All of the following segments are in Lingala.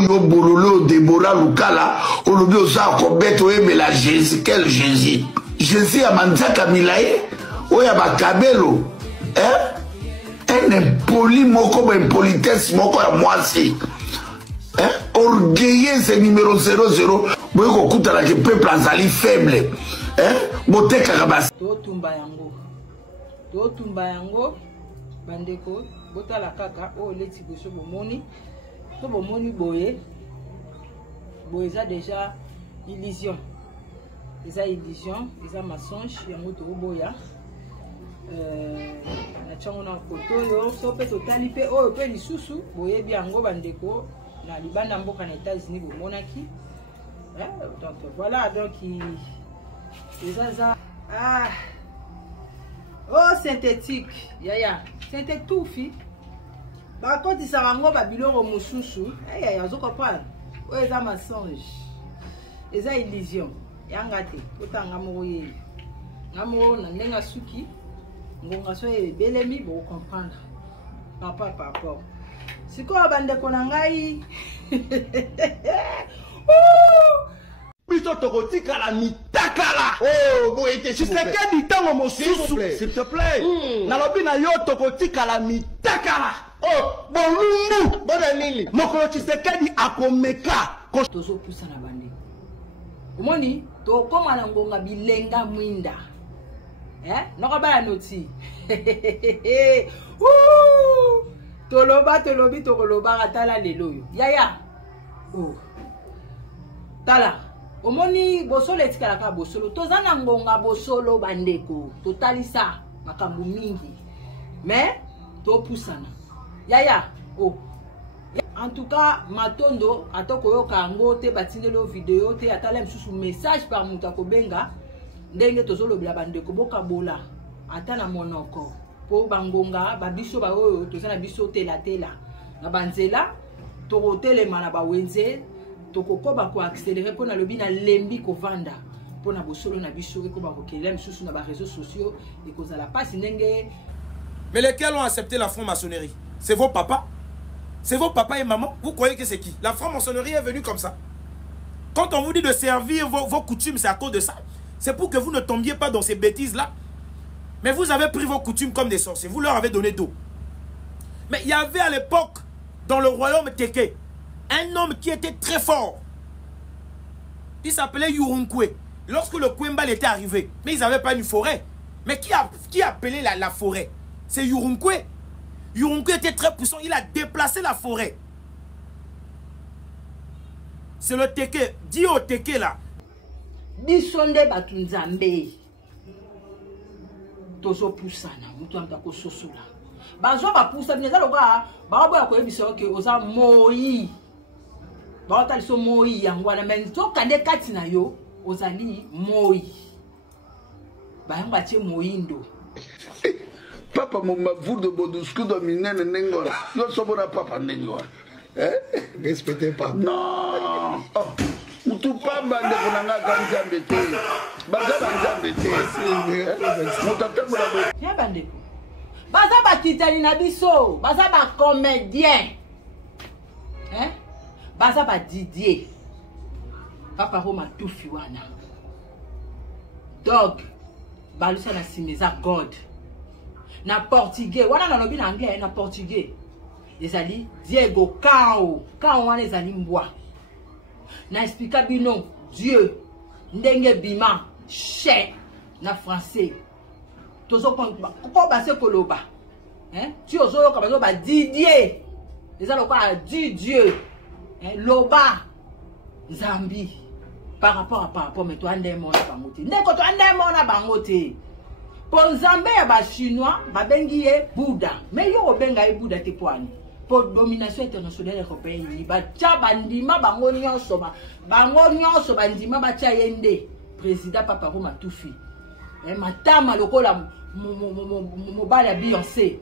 Yo bololo Deborah Lukala olobi oza ko beto emela Jésus quel Jésus Jésus a manzaka milaye oya bakabelo un impoli moko impolitesse moko ya mwasi orgueilleux c'est numéro 00 boye ko kutala ke peuple azali faible boteka kabasi to tumba yango bandeko botala kaka o leti boso bomoni to bomoni boye eza déjà illusion eza mensonge yango to boya na chango na koto yo so pe totali pe oyo pe lisusu boye biango bandeko na libanda mboka na États-Unis bomonaki donc voilà donc eza oh synthétique yaya synthétique tout fi ba koti sa bango ba biloko mususu yaya zo comprendre o eza mensonge eza illusion yanga te otanga moko ye ngamo na ndenga suki ngonga so belemi bo comprendre papa siko bande ko na ngai Plutôt tokotika la mitakala. Oh, vous êtes s'il te plaît. Nalobi na yo tokotika la mitakala. Oh, bolungu. Bonanili. Mokolo Tshisekedi akomeka. Tozo pusa na bande. Omoni to koma na ngonga bilenga mwinda. Noko bala noti. Tolobi tokoloba atala lelo yo. Yaya. Oh. Tala. Omoni bosolo etikala ka bosolo tozana ngonga bosolo bandeko totalisa makambo mingi mais to pusana yaya en tout cas matondo atoko yoka ngo te batindelo video te atala msusu message par muta kobenga ndenge tozolobela bandeko boka bola atana monoko po bangonga babiso ba oyo tozana biso tela na banzela to telema na bawenze tokokoba ko accélérer pour na lobina lembi ko vanda pour na bosolo na biso ko ba ko kelem susu na ba réseaux sociaux et ko za la passe ndenge. Mais lesquels ont accepté la franc-maçonnerie? C'est vos papas? C'est vos papas et maman? Vous croyez que c'est qui? La franc-maçonnerie est venue comme ça. Quand on vous dit de servir vos coutumes, c'est à cause de ça. C'est pour que vous ne tombiez pas dans ces bêtises-là. Mais vous avez pris vos coutumes comme des sorciers. Vous leur avez donné d'eau. Mais il y avait à l'époque, dans le royaume Teke, un homme qui était très fort. Il s'appelait Yurunkwe. Lorsque le Kwembal était arrivé, mais ils n'avaient pas une forêt. Mais qui a appelé la forêt? C'est Yurunkwe. Yurunkwe était très puissant. Il a déplacé la forêt. C'est le Teke. Dis au Teke là. Bisonde batunzambe. Tozo pusana. Mutu amtako sosula. Bazo ba pusa bineza loka. Ba boya ko ebiso ke oza moyi. Ba otaliso moyi yangwana men to kande kati na yo ozali moyi. Ba yanga tie moyindo. Papa mama vous de bodusku dominene nengora. Yo sobora papa nengora. Respectez pas. Non. Oh. Mutu pamba nde kunanga kanzambe te. Bazaba nzambe te. Mutatemula bo. Ya bandeko. Baza bakitani na biso, baza ba comédien. Baza ba Didier. Papa Roma tufi wana. Dog. Balusa na simeza God. Na portugais, wana na lobi na anglais na portugais. Ezali Diego Cao. Cao wana ezali mbwa. Na explica bino Dieu. Ndenge bima che na français. Tozo ko ba se koloba. Tu ozo yo ka ba Didier. Ezalo ka Dieu. Loba Zambi par rapport mais toi ande mona bangote. Ndeko to ande mona bangote. Pour Nzambe ya ba chinois ba bengi ye Bouddha. Mais yo obenga ye Bouddha te poani. Pour domination internationale européenne ba tia bandima bango nyonso bandima ba tia yende président Papa Roma tufi. Matama lokola mobala Beyoncé.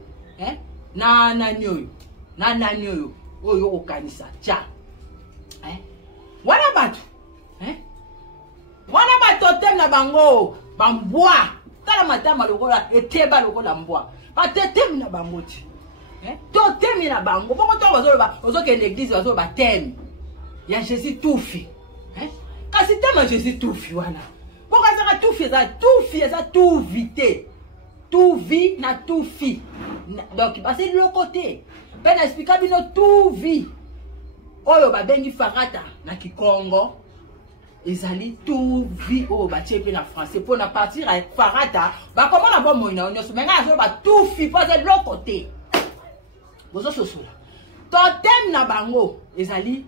Na nani oyo oyo okanisa tia. Wana batu wana batotem na bango bambwa tala matama lokola eteba lokola mbwa batetem na bango ti totem na bango poko to bazo ba ozo ke l'église bazo ba tem ya Jésus tufi kasi tema Jésus tufi wana boka zaka tufi eza tout vite tout vie na tout fi donc c'est de l'autre côté ben explica bino tout vie oyo babengi farata na Kikongo ezali tout vie oyo batie pe na français pour na partir avec farata ba comment na bon moina onyo sumenga zo ba tout fi pas de l'autre côté bozo sosola totem na bango ezali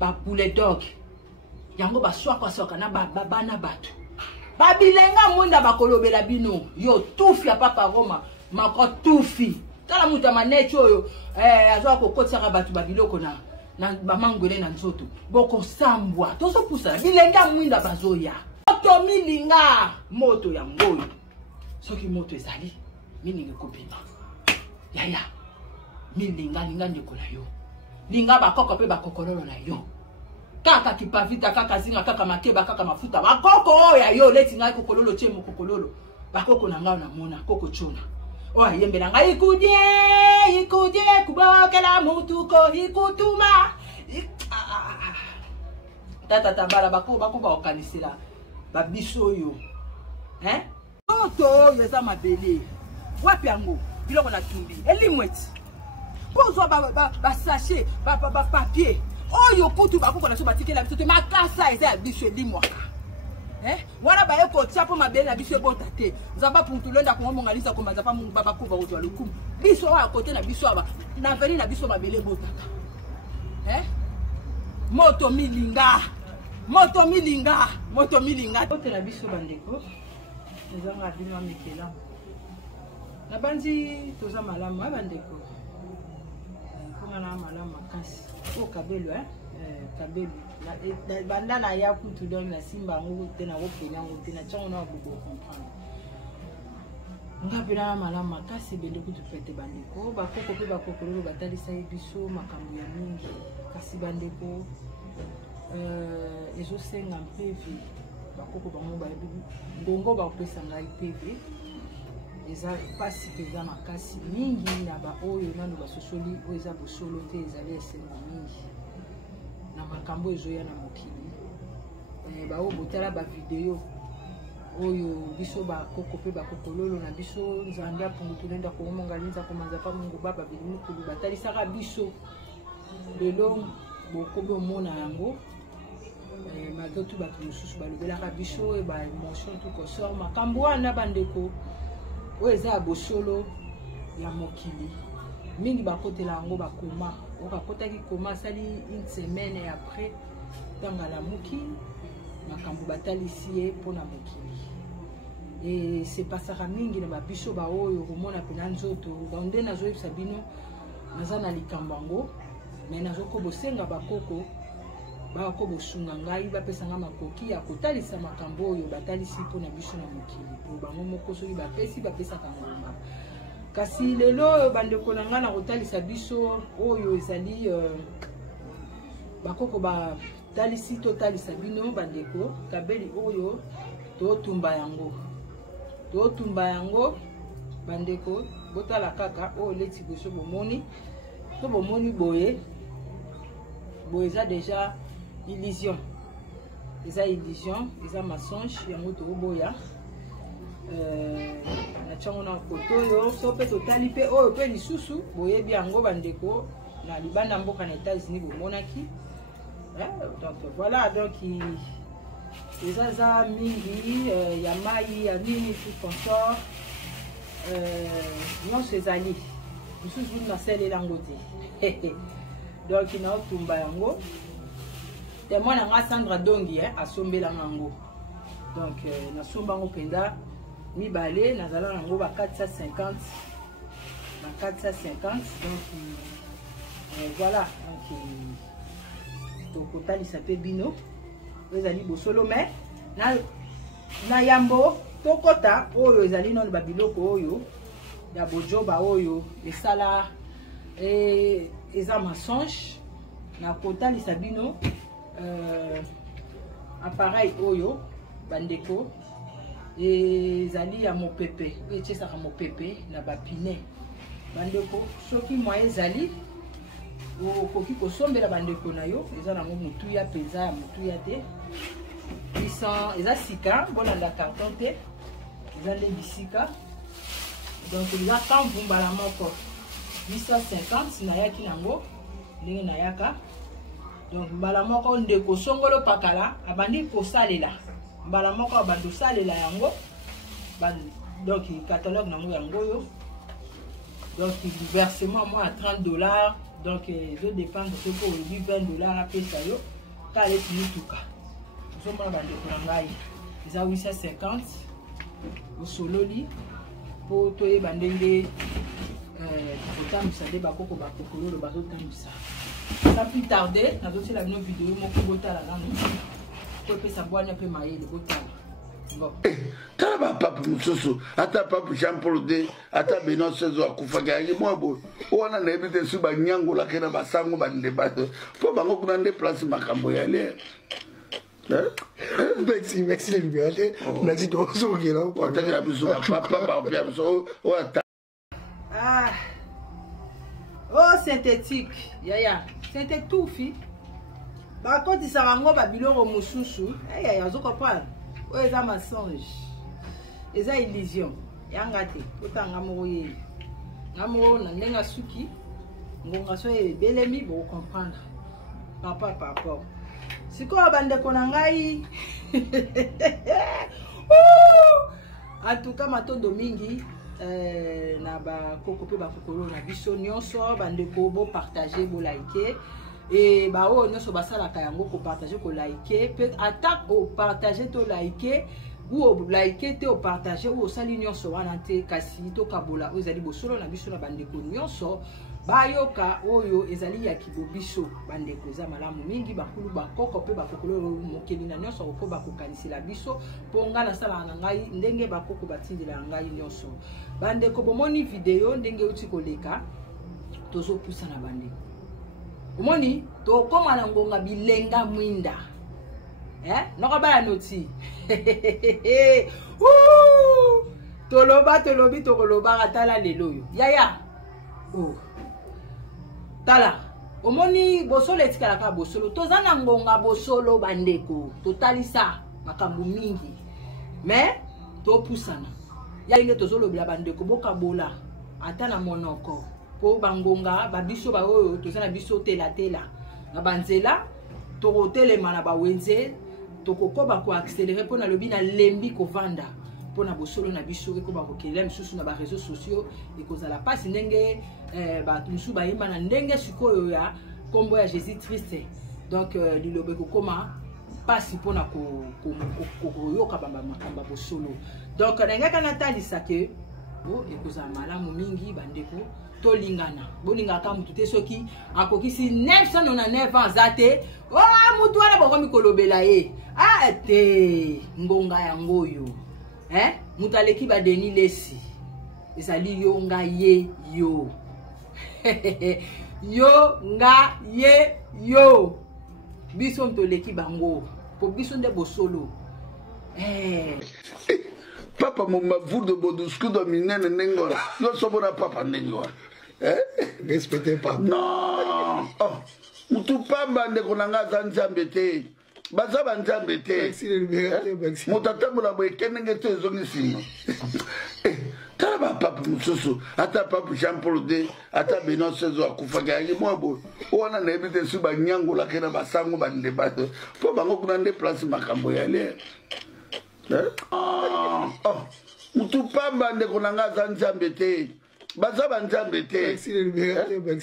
ba poulet dog yango ba soka na bana bato babilenga mwenda bakolobela bino yo tufi ya papa Roma mako tufi tala muta manecho oyo azo kokotsa bato babiloko na bamangwele na nzoto boko sambwa tozo pusa bilenga mwenda bazoya to milinga moto ya ngoyo soki moto ezali mininge kopima yaya milinga linga ndekola yo linga bakoko pe bakokololo na yo kaka kipavita kaka zinga kaka makeba kaka mafuta bakoko oya yo leti ngai kokololo chemo kokololo bakoko na ngao na mona koko chona oya yembe na ngai ikudie kubokela mutuko ikutuma tata tabala bako okanisila babiso yo oto yeza mabele wapi yango biloko na tumbi elimweti pozo ba sachet ba papier oyo kutu bakoko na so batikela biso te makasa eza biso elimwaka wana baye ko tsapo mabele na biso ebota te nzamba puntulonda ko mongalisa ko manzapa mungu baba ko ba ozwa lukumu biso wa kote na biso aba na veni na biso mabele botaka moto milinga kote na biso bandeko ezanga bino mikela na banzi toza malamu bandeko na malamu makasi o kabelo kabelo na banda na ya kutu don na simba ngo te na opena ngo te na tsango na bubo comprendre ngapela malamu makasi bende kutu pete bandeko bakoko pe bakokololo batalisa biso makambo ya mingi kasi bandeko ezo senga mpevi bakoko bango ba ngongo ba pesa ngai PV eza pasi peza makasi mingi na ba oyo nano basosoli oyo eza bosolo te ezali esenga mingi na makambo ezoya na mokili ba oyo botala ba video oyo biso bakoko pe bakokololo na biso nzambe apungu tulenda komonga linza komanza pa mungu baba bilimukulu batalisaka biso lelo bokobe omona yango malgré tout bato mosusu balobelaka biso e ba émotion tout consort makambo wana bandeko oyo eza ya bosolo ya mokili mingi bakotela yango bakoma okakotaki koma asali une semaine et après ntango alamuki makambo batalisi ye mpona mokili e sepasaka mingi na babiso baoyo komona pena nzoto nde nazoyebisa bino naza na likambo yango me nazokobosenga bakoko bakobosunga ngai bapesanga makoki ya kotalisa makambo oyo batalisi mpona biso na mokili po bango moko soki bapesaka ngomba kasi lelo oyo bandeko na ngai na kotalisa biso oyo ezali bakoko batalisi totalisa bino bandeko kabeli oyo totumba yango bandeko botala kaka oyo leti boso bomoni to bomoni boye eza déjà illusion eza mensonge yango toboya na tsango na koto yo so pe totali pe oyo pe lisusu boyebi yango bandeko na libanda mboka na États-Unis bomonaki donc voilà donc eza mingi ya mai ya nini tout consort nyonso ezali lisusu nasalela yango te donc naotumba yango te mwana nga Sandra Dongi asombela yango donc nasomba yango penda mibale nazala yango ba 450 donc voilà donc tokotalisa pe bino ezali bosolo me na yambo tokota oyo ezali non babiloko oyo ya bojoba oyo esala eza mensonge na kotalisa bino appareil oyo bandeko ezali ya mopepe etiesaka mopepe na bapine bandeko soki mwa ezali okoki kosombela bandeko na yo eza nango mutuya penza ya mutuya te 800 eza sika bolanda carton te eza nde bisika donc eza kamvu mbala moko 850 nayaki nango ndenge nayaka donc mbala moko ndeko songolo pakala abandi kosalela mbala moko abandi kosalela yango donc catalogue nango yango yo donc versement moi à $30 donc je dépend de ce pour $20 à pesa yo ka les tuka so mona bandeko na ngai eza 850 au sololi po toye bandenge kotamisa nde bakoko bakokolo bazotamisa sans plus tarder nazotila bino video moko botala nanu po epesa bwanya mpe mayele botala tala bapapa mosusu ata papa Jean Paul II ata Benoît XVI akufaki yangi mwa boye wana nayebi te soki banyangolaki na basango bandeba mpo bango kuna nde place makambo ya lie. Merci les libéraux. Merci de oh synthétique yaya c'était tout fi ba koti sarango ba biloko mususu yaya zo comprendre o eza mensonge eza illusion yanga te otanga moko ye ngamo na ndenga suki ngonga so e belemi bo comprendre papa sikoyo bandeko na ngai en tout cas matondo mingi na ba koko pe ba kokolo na biso nyonso bandeko bo partager bo liker et ba o nyonso basala ka yango ko partager ko liker peut attaque au partager to liker ou au liker te au partager ou sali nyonso wana te kasi to kabola ozali bosolo na biso na bandeko nyonso bayoka oyo ezali ya kibobiso bandeko za malamu mingi bakulu bakoko pe bakokolo mokeli na nyonso ko bakokanisela biso ponga na sala na ngai ndenge bakoko batindela ngai nyonso bandeko bomoni video ndenge uti koleka tozo pusa na bandeko omoni to koma na ngonga bilenga mwinda noko bala noti tolobi tokoloba atala lelo yo yaya tala omoni bosolo etikala ka bosolo tozana ngonga bosolo bandeko totalisa makambo mingi mais topusana yenge tozolobela bandeko bokabola ata na monoko po bangonga babiso ba oyo tozana biso tela na banzela tokotelema na bawenze tokokoba ko accélérer pona lobi na lembi kovanda pona bosolo na biso eko ba kokela misusu na ba réseaux sociaux ekozala pasi ndenge ba musu ba yimba na ndenge sikoyo ya kombo ya Jésus triste donc lilobe kokoma pasi pona ko yoka bamba makamba bosolo donc nengaka natalisa ke ekozala malamu mingi bandeko tolingana bolingaka mutu te soki akokisi 999 ans zate mutu wana bokomi kolobela ye te ngonga yango yo mutu aleki badeni lesi ezali yo nga ye yo yo nga ye yo biso mtoleki bango po biso nde bosolo papa vous de bodusku dominer nengola yo sobona papa nengola respectez pas non mutu pamba ndeko nanga za nzambe te baza banzambe te mutu atambola boye kenenge te ezongisima tala bapapa mosusu ata papa Jean Paul II ata Benoît XVI akufaki yangi mwa boye wana nayebi te soki banyangolaki na basango bandeba mpo bango kuna nde place makambo ya lie mutu pamba ndeko nanga za nzambe te baza banzambe te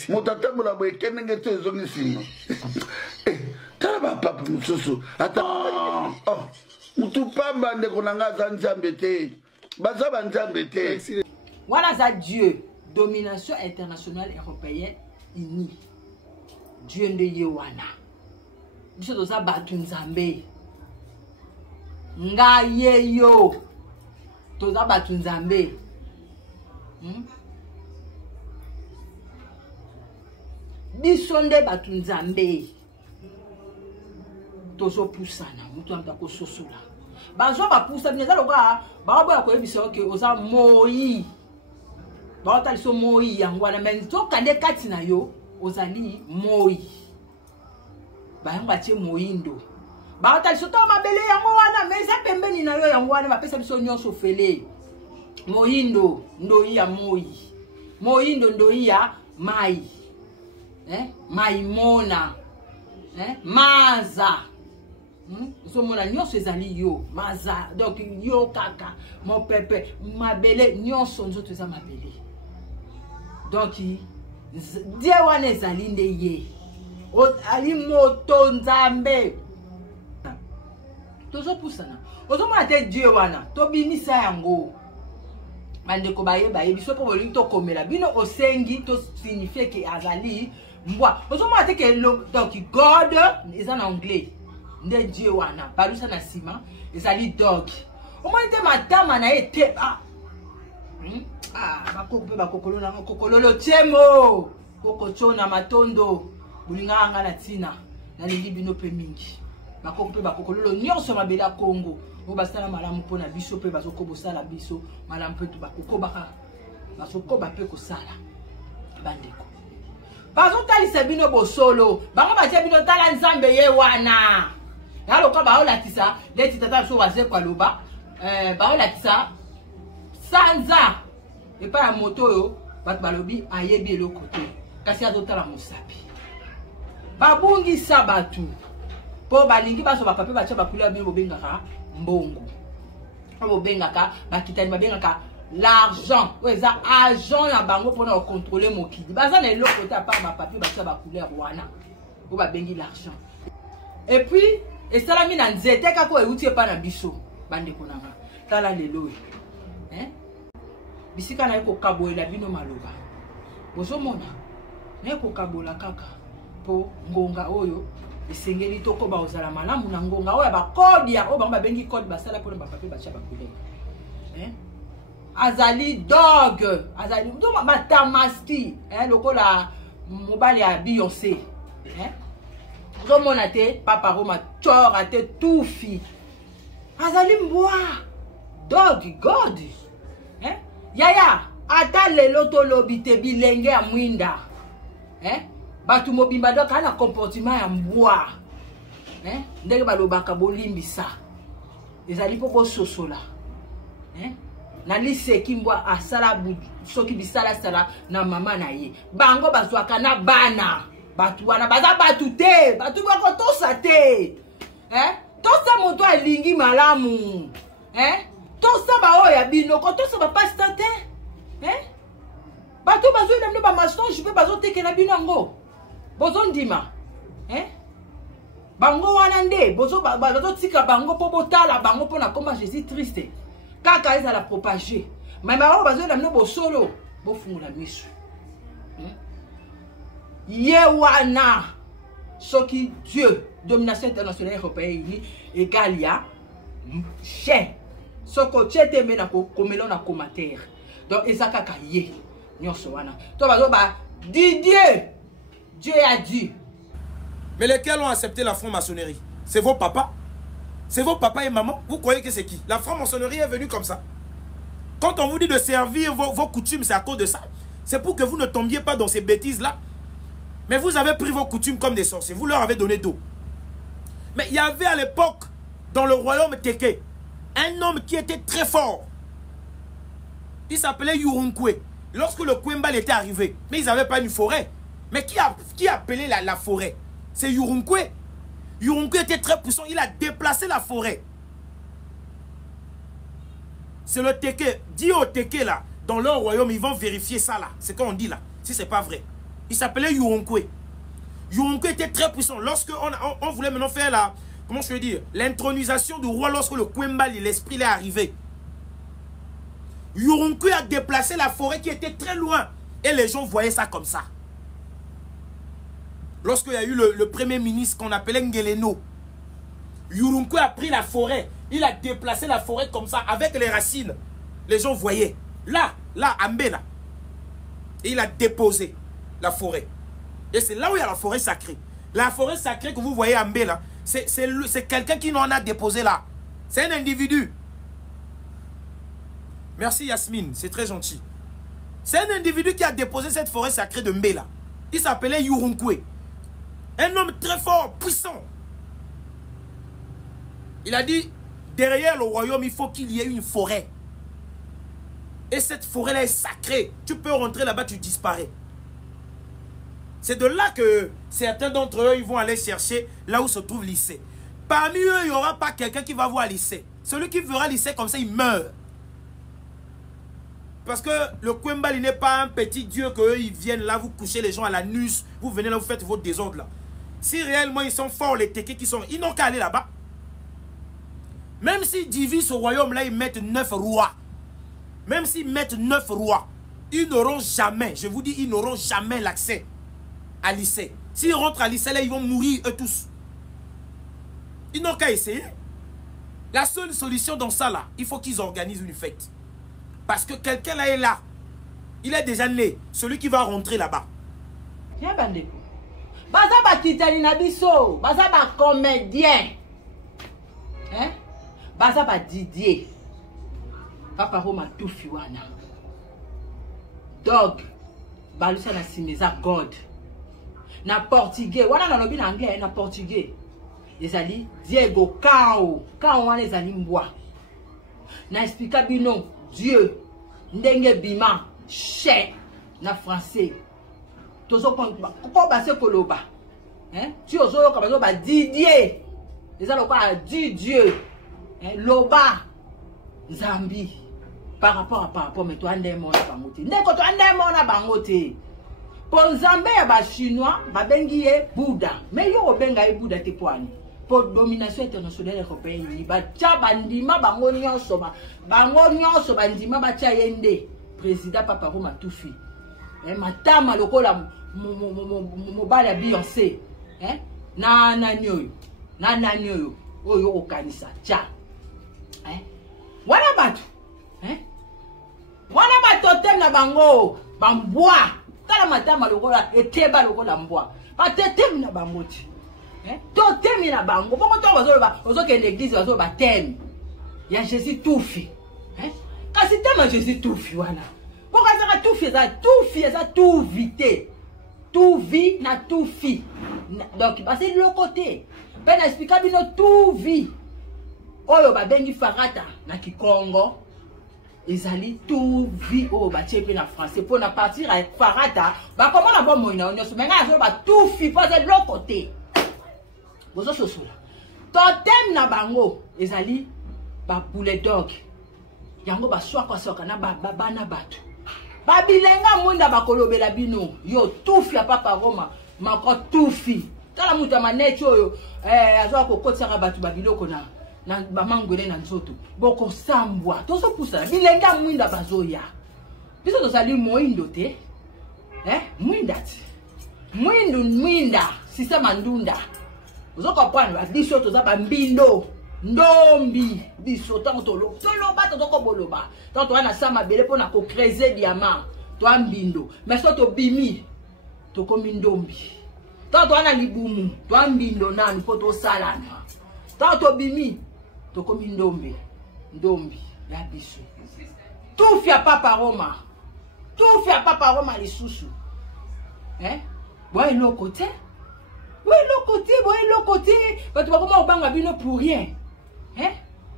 mutu atambola boye kenenge te ezongisima tala bapapa mosusu ata mutu pamba ndeko nanga za nzambe te baza banzambe te wana za Dieu domination internationale européenne unie Dieu nde ye wana biso toza batu nzambe nga ye yo toza batu nzambe biso nde batu nzambe tozopusana mutu amta kososola bazo bapusa bineza loka baboya koyebisa oke oza moyi baotaliso moyi yango wana mais tokande kati na yo ozali moi bayango batie moindo baotali soto mabele yango wana mais eza pembeni na yo yango wana bapesa biso nyonso fele moindo ndoi ya moi moindo ndoi ya mai maimona maza somona nyonso ezali yo maza donc yo kaka mopepe mabele nyonso nzoto eza mabele donc die wana ezali nde ye ali moto nzambe tozopusana ozomona te die wana tobimisa yango bandeko bayebi so mpo bolingi tokomela bino osengi tosignifie ke azali mbwa ozomona te ke donc god eza na anglais nde die wana balusa na nsima ezali dog omoni te matama na ye te bakoko mpe bakokolo nango kokololo tiemo kokotyo na matondo bolingaka nga na ntina nalingi bino mpe mingi bakoko mpe bakokololo nyonso ya mabele ya kongo oyo basala malamu mpo na biso mpe bazokobosala biso malamu mpe bazokoba mpe kosala bandeko bazotalisa bino bosolo bango batia bino tala nzambe ye wana yaloka baolatisa leti tata biso bazekwa loba baolatisa sanza epai ya moto oyo bato balobi ayebi eloko te kasi azotala mosapi babungisa bato mpo balingi baso bapape batia bakula bino bobengaka mbongo oyo bobengaka bakitani babengaka l'argent oyo eza agent ya bango mpona kocontrole mokili baza na eloko te apart bapape batia bacouleur wana oyo babengi l'argent et puis esalami na nzete kaka oyo euti epai na biso bandeko nanga tala lelo bisika na ye kokabolela bino maloba bozomona na ye kokabola kaka mpo ngonga oyo esengeli tokoba ozala malamu na ngonga oyo bakodi oyo bango babengi kode basala mpona bapape batia bakulere azali dog azali batamasti lokola mobali ya Beyoncé ozomona te papa Roma tora te tufi azali mbwa dog god yaya ata lelo tolobi te bilenge ya mwinda batu mobimba donc ana comportement ya mbwa ndenge balobaka bolimbisa ezali mpo bososola na liseki mbwa asala soki bisalasala na mama na ye bango bazwaka na bana batu wana baza batu te batu bakotosa te tosa moto alingi malamu tosa baoyo ya binoko tosa bapasta te bato bazoyina bino bamasonge mpe bazotekela bino yango bozondima bango wana nde bazotika bango mpo botala bango mpo na koma jésus triste kaka ezala propage mai bango bazoyina bino bosolo bofungula miso ye wana soki dieu domination internationale européenne uni égale ya chien soko tie te mbe na komela na commentaire donc eza kaka ye nyonso wana to bazoba Didier Dieu a dit. Mais lesquels ont accepté la franc-maçonnerie? C'est vos papas? C'est vos papas et maman? Vous croyez que c'est qui? La franc-maçonnerie est venue comme ça. Quand on vous dit de servir vos coutumes, c'est à cause de ça. C'est pour que vous ne tombiez pas dans ces bêtises-là. Mais vous avez pris vos coutumes comme des sorciers. Vous leur avez donné d'eau. Mais il y avait à l'époque, dans le royaume Teke, un homme qui était très fort. Il s'appelait Yurunkwe. Lorsque le Kwembal était arrivé, mais ils n'avaient pas une forêt. Mais qui appelait la forêt? C'est Yurunkwe. Yurunkwe était très puissant. Il a déplacé la forêt. C'est le Teke. Dis au Teke là, dans leur royaume, ils vont vérifier ça là. C'est qu'on dit là. Si c'est pas vrai. Il s'appelait Yurunkwe. Yurunkwe était très puissant. Lorsque on voulait maintenant faire la, comment je veux dire, l'intronisation du roi lorsque le Kwembal, l'esprit est arrivé. Yurunkwe a déplacé la forêt qui était très loin. Et les gens voyaient ça comme ça. Lorsqu'il y a eu le premier ministre qu'on appelait Ngeleno, Yurunkwe a pris la forêt. Il a déplacé la forêt comme ça, avec les racines. Les gens voyaient. Là, à Mbela. Et il a déposé la forêt. Et c'est là où il y a la forêt sacrée. La forêt sacrée que vous voyez à Mbela, c'est quelqu'un qui en a déposé là. C'est un individu. Merci Yasmine, c'est très gentil. C'est un individu qui a déposé cette forêt sacrée de Mbela. Il s'appelait Yurunkwe. Un homme très fort, puissant. Il a dit, derrière le royaume, il faut qu'il y ait une forêt. Et cette forêt-là est sacrée. Tu peux rentrer là-bas, tu disparais. C'est de là que certains d'entre eux, ils vont aller chercher là où se trouve lycée. Parmi eux, il n'y aura pas quelqu'un qui va voir lycée. Celui qui verra lycée comme ça, il meurt. Parce que le Kwembali n'est pas un petit dieu qu'eux, ils viennent là, vous couchez les gens à la nuit, vous venez là, vous faites votre désordre là. Si réellement ils sont forts, les téqués qui sont, ils n'ont qu'à aller là-bas. Même s'ils divisent ce royaume-là, ils mettent 9 rois. Même s'ils mettent 9 rois, ils n'auront jamais, je vous dis, ils n'auront jamais l'accès à lycée. S'ils rentrent à lycée, là, ils vont mourir eux tous. Ils n'ont qu'à essayer. La seule solution dans ça, là, il faut qu'ils organisent une fête. Parce que quelqu'un là est là. Il est déjà né. Celui qui va rentrer là-bas. Tiens, Bandeko. Baza ba titani na biso. Baza ba comédien. Hein? Baza ba Didier. Papa Roma tufi wana. Dog. Balusa na simeza God. Na portugais. Wana na lobi na anglais na portugais. Ezali Diego Kao. Kao wana ezali mbwa. Na explica bino. Dieu, ndenge bima, chè, na français. Tozo ko ba se koloba. Hein? Tu ozo yo ka ba Didier. Les gens quoi dit Dieu. Hein? Loba Zambi par rapport mais toi ndé mona bangote. Ndeko to ndé mona bangote. Pour Zambé ya ba chinois, ba bengi ye Bouddha. Mais yo benga ye Bouddha te poani. Pour domination internationale européenne, ba tia bandima bango nyonso bandima ba tia yende président Papa Roma tufi. Matama lokola mobala Beyoncé. Na nani oyo oyo okanisa tia. Wana batu. Wana batotem na bango bambwa. Tala matama lokola eteba lokola mbwa. Batetem na bangoti. Totem na bango. Pourquoi toi ozo ke l'église ozo ba tem. Ya Jésus toufi. Kasi tem Jésus toufi wana. Pourquoi ça toufi ça tout vite. Tout vie na tout fi. Donc c'est de l'autre côté. Ben explica bino tout vie. Oyo ba bengi farata na Kikongo. Ezali tout vie o ba tiepe na français pour na partir à farata. Ba comment na bon moina on se menga zo ba tout fi pas de l'autre côté. Bozo sosola. Totem na bango ezali ba poulet dog. Yango ba soka na ba na batu. Ba bilenga mwinda ba kolobela bino. Yo tufi ya Papa Roma, mako tufi. Tala muta manecho oyo azo ko kotsaka batu ba biloko na ba mangwele na nzoto. Boko sambwa. Tozo pusa bilenga mwinda bazoya. Biso tozali moindo te. Mwindati. Mwinda, sisa mandunda. Vous comprenez, biso toza ba mbindo, ndombi, biso tango tolo ba to ko boloba. Tanto wana sama bele pona ko creuser diamant, to mbindo. Mais so to bimi, to ko ndombi. Tanto wana libumu, to mbindo nani po to salana. Tanto bimi, to ko ndombi ya biso. Tout fait Papa Roma. Tout fait Papa Roma lisusu. Boy le côté. Oui, l'autre côté, parce que comment on banga bino pour rien.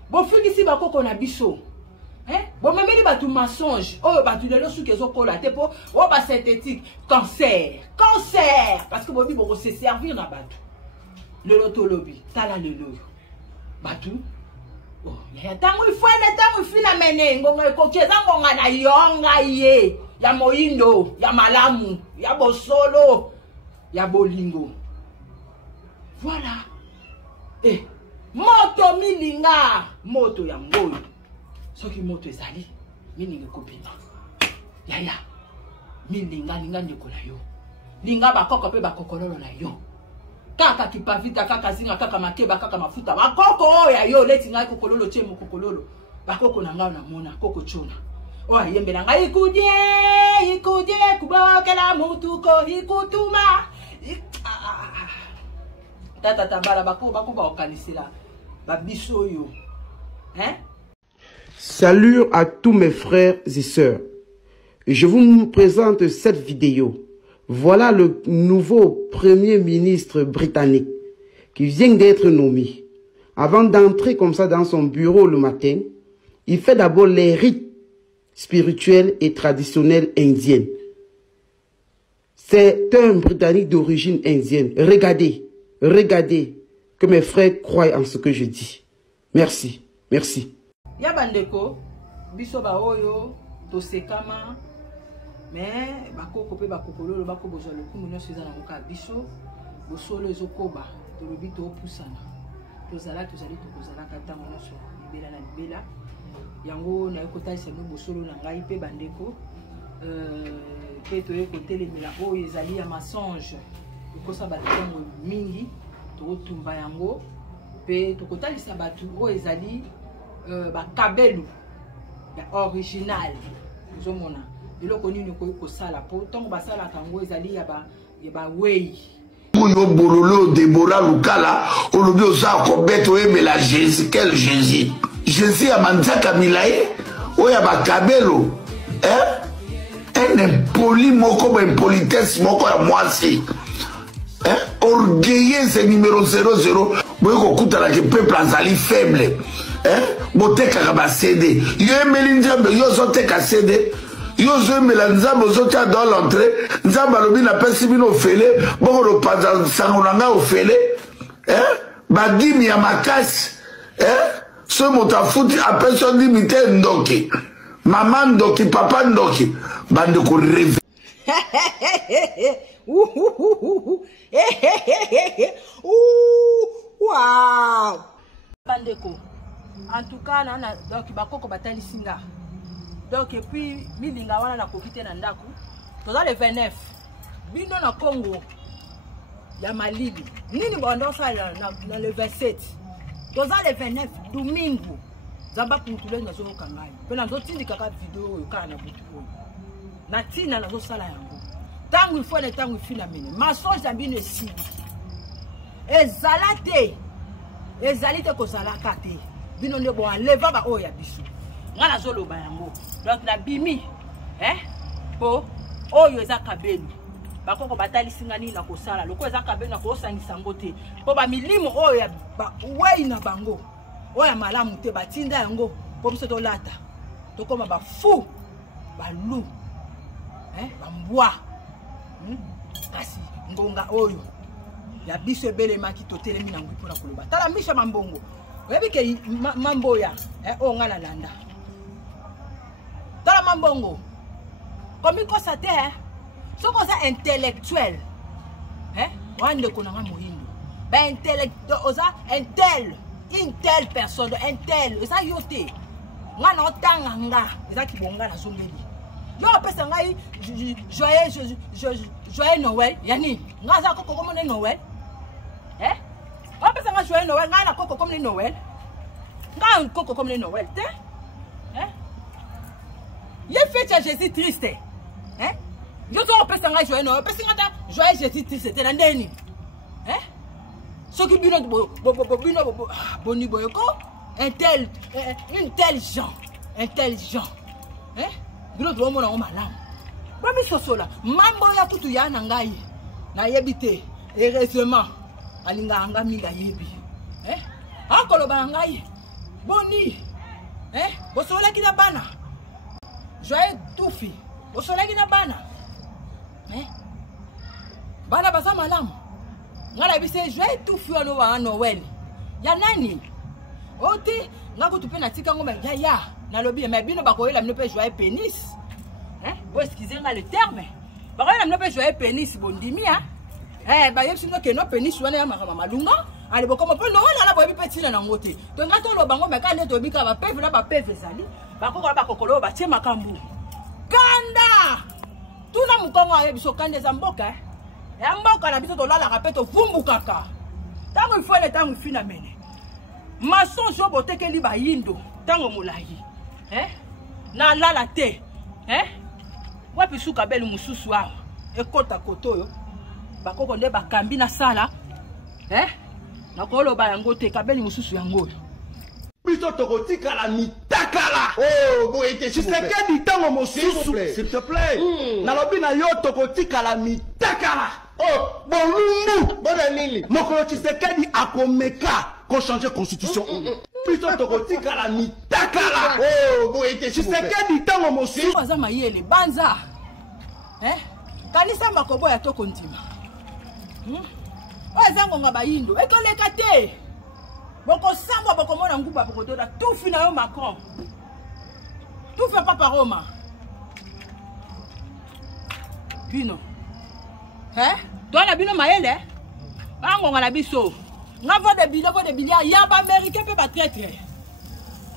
Bon, fini si bako kona biso. Bon, même les batu mensonge. Oh, batu de l'eau qui sont collatés pour. Oh, bah synthétique. Cancer. Parce que bon, bon, se servir na batu. Le loto lobby. Tala le loyo. Batu. Oh, ya tango il faut na mene. Ngonga kokieza ngonga na yonga ye. Ya moindo, ya malamu, ya bosolo, ya bolingo. Voilà. Moto milinga. Moto ya ngoyo. Soki moto ezali. Mininga kopima. Yaya. Milinga ndeko na yo. Linga bakoko pe bakokololo na yo. Kaka kipavita, kaka zinga, kaka makeba, kaka mafuta. Bakoko ya yo. Leti nga kokololo chemo kokololo. Bakoko na ngao na mona. Koko chona. Oa yembe na nga ikudie. Kubokela mutuko. Ikutuma. Salut à tous mes frères et sœurs. Je vous présente cette vidéo Voilà le nouveau Premier ministre britannique qui vient d'être nommé. Avant d'entrer comme ça dans son bureau le matin, il fait d'abord les rites spirituels et traditionnels indiens. C'est un Britannique d'origine indienne. Regardez, regardez que mes frères croient en ce que je dis. Merci, merci. Ya bandeko, biso ba oyo, to sekama, mais bako kope bako kololo bako bozo le kumu nyo seza na muka biso, bosolo ezokoba, to lobi to opusana. To zala to kozala kata mono so libela na libela. Yango na ekota isemu bosolo na ngai pe bandeko, pe to ekotelemela oyo ezali ya mensonge. Kosa batango mingi to tumba yango pe to kotalisa batu oyo ezali ba kabelu ya original zomona biloko nini ko sala po tongo basala kango ezali ya ba wei yo bololo Deborah Lukala olobi oza ko beto emela Jésus quel Jésus Jésus ya manzaka milaye oya ba kabelo un impoli moko ba impolitesse moko ya mwasi orgueilleux c'est numéro 00 boyko kutala ke peuple azali faible boteka ba CD yo emeli nzambe yo zoteka CD yo zo emela nzambe ozotia dans l'entrée nzambe alobi na pesi bino ofele boko lo panza sango nanga ofele badimi ya makasi so moto afuti apesi ondimi te ndoki mama ndoki papa ndoki bande ko rêve wow bandeko en tout cas na donc bakoko batali singa donc et puis milinga wana na kokite na ndaku toza le 29 bino na Congo ya Malili nini bondo sala na le 27 toza le 29 domingo zamba puntule na zo kangai pena zo tindika ka video yo kana butu na tina na zo sala yango tangu ifo na tangu ifina mine masonge ya bino esibi ezalite ko salaka te bino ne bon leva ba oya biso ngana zo loba yango donc na bimi po oyo eza kabelu bakoko batali singani na kosala loko eza kabelu na kosangisa ngote po ba milimo oyo ba wei na bango oya malamu te batinda yango po biso to lata to koma ba fu ba lu bambwa kasi ngonga oyo ya biso ebele maki totelemi na ngwi pona koloba tala misha mambongo oyebi ke mambo ya o ngana landa tala mambongo komi kosa te soko za intellectuel wande konanga moyindo ba intellectuel oza une telle personne intel eza yote ngana otanga nga eza kibonga na zombeli yo pesa ngai joyeux Noël yani ngaza koko comme Noël on pesa ngai joyeux Noël ngana koko comme Noël ngana koko comme Noël te ye fête à Jésus triste yo to pesa ngai joyeux Noël pesa ngata joyeux Jésus triste te na ndeni soki bino boni boyoko une telle gens bino do mona o malamu ba mi sosola mambo ya kutu ya na ngai na yebite heureusement alinga anga minga yebi akolo ba ngai boni bosola kina bana joyeux tufi bosola kina bana bana baza malamu ngala bise joyeux tufi ono wa Noël ya nani oti ngakutu pe na tika ngoma ya na lobby mais bino bakoyela mino pe joyeux pénis vous excusez-moi le terme bakoyela mino pe joyeux pénis bondimi ba yebisi no ke no pénis wana ya malunga ale bokoma pe no wala la boyebi pe tina na ngote to ngato lo bango me ka ne to bika ba peve na ba peve zali bakoko ba kokolo ba tie makambu kanda tuna mukongo ayebiso kande za mboka ya mboka na biso to lala ka pe to vumbu kaka tango ifole tango fina mene mason jo botekeli ba yindo tango molayi na lala te wapi suka belu mususu awa ekota kotoyo bakoko nde bakambi na sala na koloba yango te kabeli mususu yango biso tokotika la mitaka mitakala. Oh, vous êtes s'il vous plaît. Tshisekedi tango mosusu. S'il te plaît. Nalobi na yo tokotikala mitakala. Oh, Bolumbu. bon nini. Mokolo Tshisekedi akomeka ko changer constitution. Plutôt tokotikala mitakala. Oh, vous êtes s'il vous plaît. Tshisekedi tango mosusu. Baza mayele banza. Kanisa makobo ya toko ndima. Baza ngonga bayindo. Ekoleka te. Boko samba boko mona nguba boko doda tout fina yo Macron. Tout fait papa Roma. Bino. Toi la bino mayele. Ngonga na biso. Ngavo de bilio ya ba américain pe ba traître.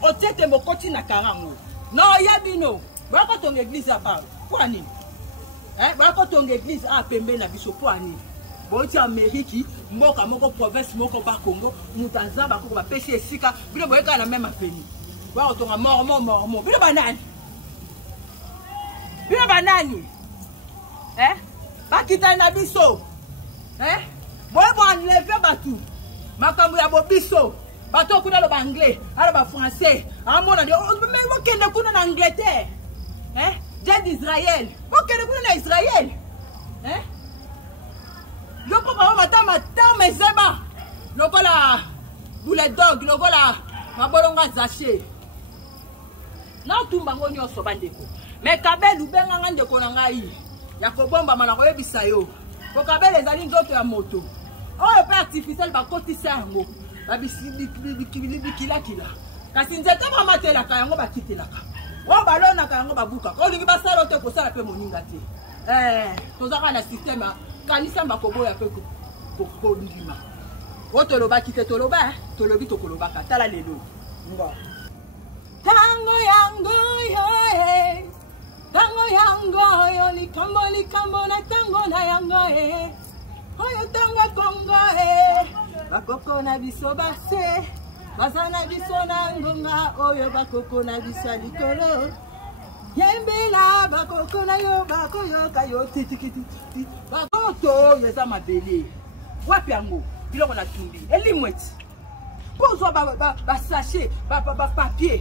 O tete mokoti na karango. Non ya bino. Bako ton église a parle. Pour ani. Bako ton église a pembe na biso pour ani. Boti Amérique, moko moko province moko ba Congo, mutanza ba ko ba pesi esika, bino boyeka na même apeni. Ba otonga mort. Bino banani. Bino banani. Ba kita na biso. Boy bo enlever batu. Makambo ya bobiso. Bato kuna lo ba anglais, ala ba français. Amona de mais wo kende kuna na Angleterre. Jet d'Israël. Wo kende kuna na Israël. Je peux pas matin mais c'est pas. Le voilà boulet dog, le voilà ma bolonga zaché. Na tumba ngonyo so bandeko. Mais kabelu benga ngande ko na ngai. Ya ko bomba mana ko yebisa yo. Ko kabele ezali nzoto ya moto. Oh pe artificiel ba kotisa yango. Ba bikila. Kasi nzete ba matela ka yango ba kitelaka. Wa balona ka yango ba buka. Ko lingi ba sala te ko sala pe moninga te. Tozaka na système kanisa makobo ya pe ko ndima. Otoloba kite toloba, tolobi tokoloba ka tala lelo. Ngo. Tango yango yo tango yango yo likambo na tango na yango oyo tanga Kongo bakoko na biso base bazana biso na ngonga oyo bakoko na biso likolo. Yembela bakoko na yo bakoyo kayo titikiti bakoto yeza mabele wapi yango biloko na tumbi elimweti pozwa ba sachet ba papier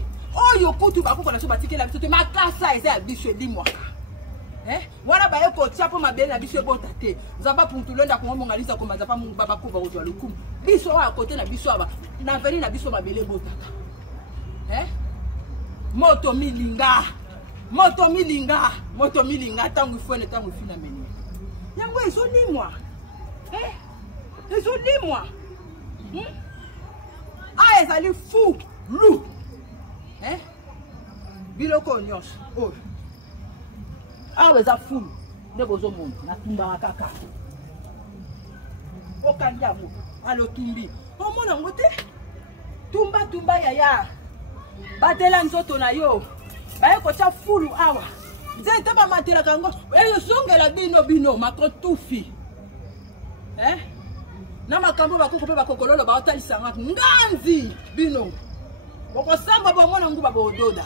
oyo kutu bakoko na so batikela biso te makasa eza ya biso elimwaka wana baye kotia po mabele na biso ebota te nzamba puntulonda ko mongalisa ko mazapa mungu baba ko ba ozwa lokumu biso wa kote na biso aba na veni na biso mabele ebotaka moto milinga tangu ifone tangu fina meni yango ezolimwa ezali fou lu biloko nyonso oyo awa eza fulu nde bozomona natumbaka kaka okandi yango alotumbi omona yango te tumba yaya batela nzoto na yo baye kotia fulu awa nzete bamatelaka yango ezongela bino makotufi na makambo bakoko mpe bakokololo baotalisanga nganzi bino bokosamba bomona nguba bododa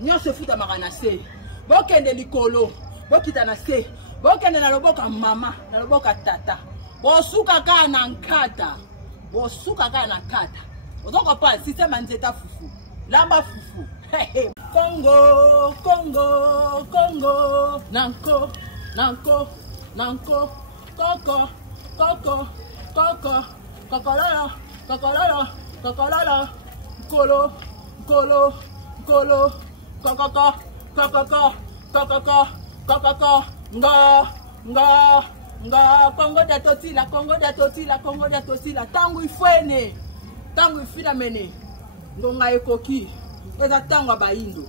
nyonso efutamaka na se bokende likolo bokita na se bokende na loboko mama na loboko tata bosuka kaka na nkata ozokopa sistema nzeta fufu lamba fufu Congo nanko koko kokololo kolo nga Congo datotila tangu ifwene tangu ifina mene ngonga ekoki eza tango baindo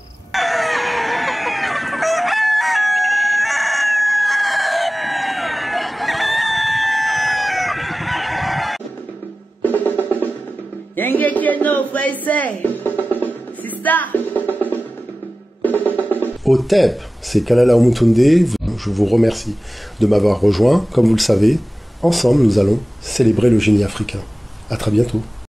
OTEP, c'est Kalala Omutunde. Je vous remercie de m'avoir rejoint. Comme vous le savez, ensemble, nous allons célébrer le génie africain. À très bientôt.